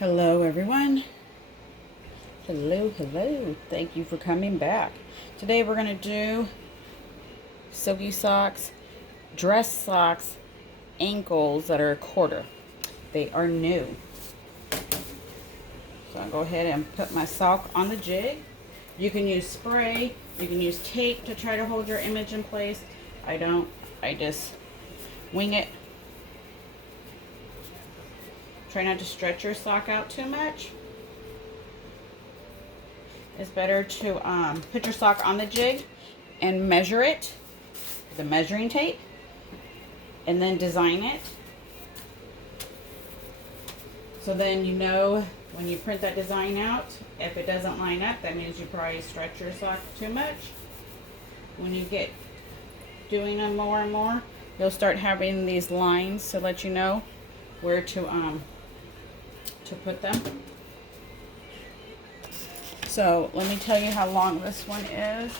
Hello everyone. Hello. Thank you for coming back. Today we're going to do silky socks, dress socks, ankles that are a quarter. They are new. So I'll go ahead and put my sock on the jig. You can use spray, you can use tape to try to hold your image in place. I don't, I just wing it. Try not to stretch your sock out too much. It's better to put your sock on the jig and measure it with a measuring tape and then design it. So then you know when you print that design out, if it doesn't line up, that means you probably stretch your sock too much. When you get doing them more and more, you'll start having these lines to let you know where to put them. So let me tell you how long this one is.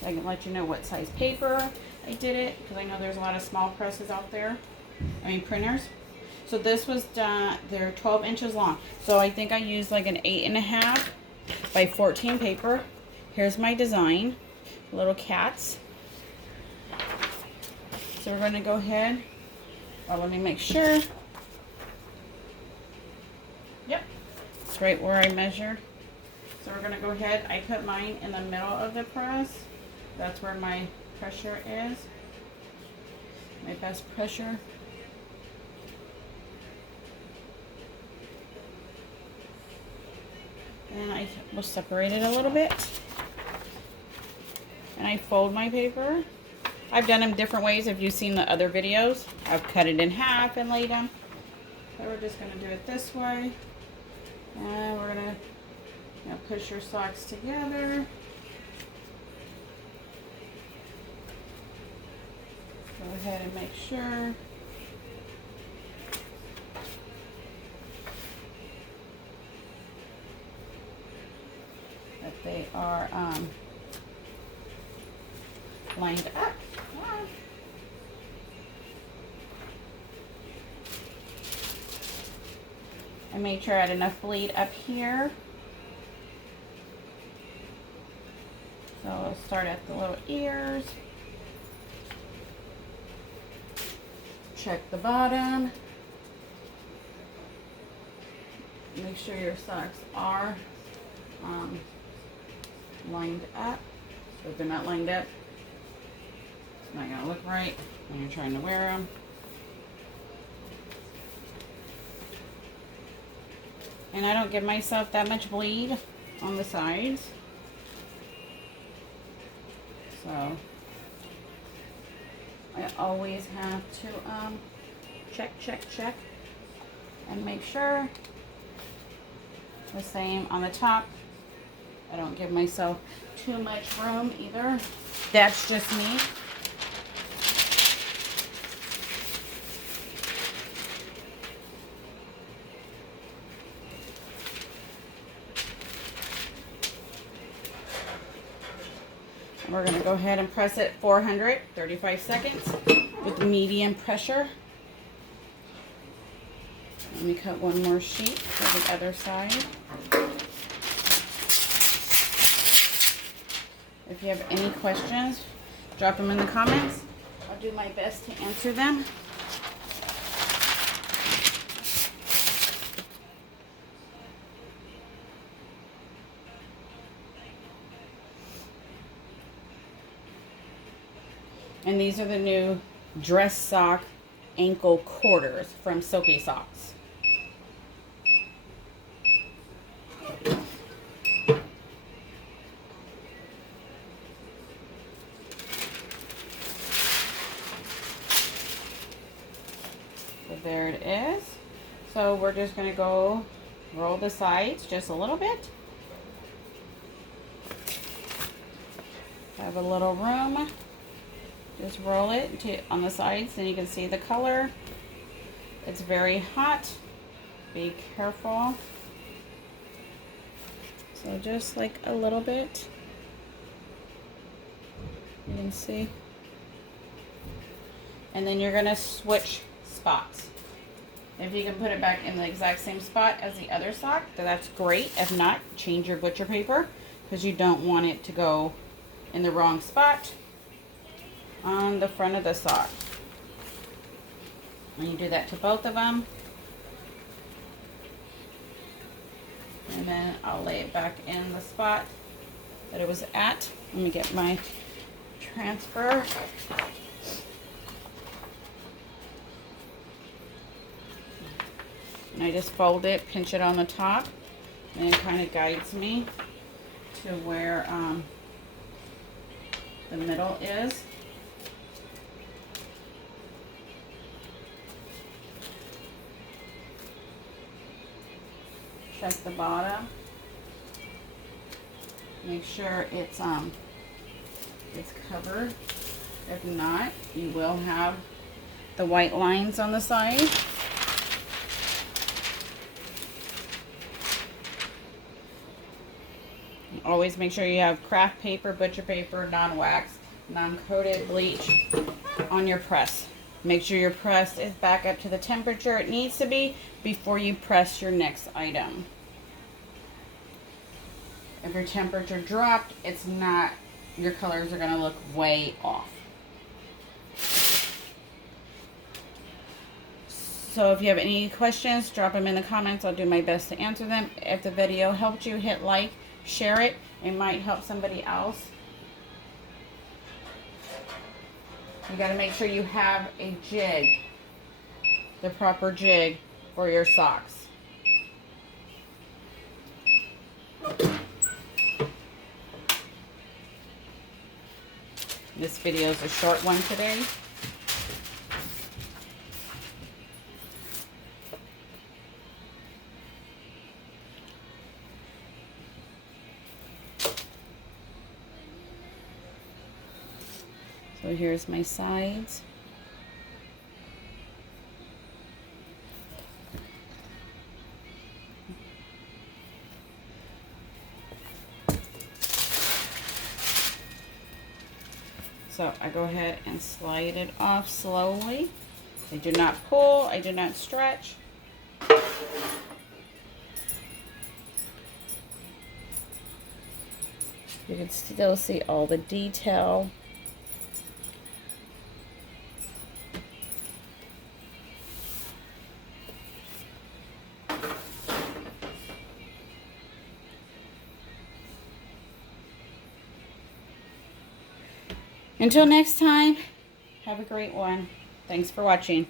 I can let you know what size paper I did it, because I know there's a lot of small presses out there. Printers. So this was done, they're 12 inches long. So I think I used like an 8.5 by 14 paper. Here's my design, little cats. So we're gonna go ahead, let me make sure. Yep, it's right where I measured. So we're gonna go ahead, I put mine in the middle of the press. That's where my pressure is, my best pressure. And I will separate it a little bit. And I fold my paper. I've done them different ways. If you've seen the other videos, I've cut it in half and laid them. So we're just gonna do it this way. And we're gonna push your socks together. Go ahead and make sure. That they are lined up. I made sure I had enough bleed up here. So I'll start at the little ears. Check the bottom. Make sure your socks are lined up. So if they're not lined up, it's not going to look right when you're trying to wear them. And I don't give myself that much bleed on the sides. So I always have to check and make sure. The same on the top. I don't give myself too much room either. That's just me. And we're going to go ahead and press it 435 seconds with medium pressure. Let me cut one more sheet for the other side. If you have any questions, drop them in the comments. I'll do my best to answer them. And these are the new dress sock ankle quarters from Silky Socks. So there it is. So we're just going to go roll the sides just a little bit. Have a little room. Just roll it on the sides and you can see the color. It's very hot. Be careful. So just like a little bit. You can see. And then you're going to switch spots. If you can put it back in the exact same spot as the other sock, then that's great. If not, change your butcher paper because you don't want it to go in the wrong spot on the front of the sock. And you do that to both of them. And then I'll lay it back in the spot that it was at. Let me get my transfer. And I just fold it, pinch it on the top, and it kind of guides me to where the middle is. Check the bottom. Make sure it's covered. If not, you will have the white lines on the side. Always make sure you have craft paper, butcher paper, non-wax, non-coated bleach on your press. Make sure your press is back up to the temperature it needs to be before you press your next item. If your temperature dropped, it's not, your colors are going to look way off. So if you have any questions, drop them in the comments. I'll do my best to answer them. If the video helped you, hit like, share it. It might help somebody else. You got to make sure you have a jig, the proper jig for your socks. This video is a short one today. So here's my sides. So I go ahead and slide it off slowly. I do not pull, I do not stretch. You can still see all the detail. Until next time, have a great one. Thanks for watching.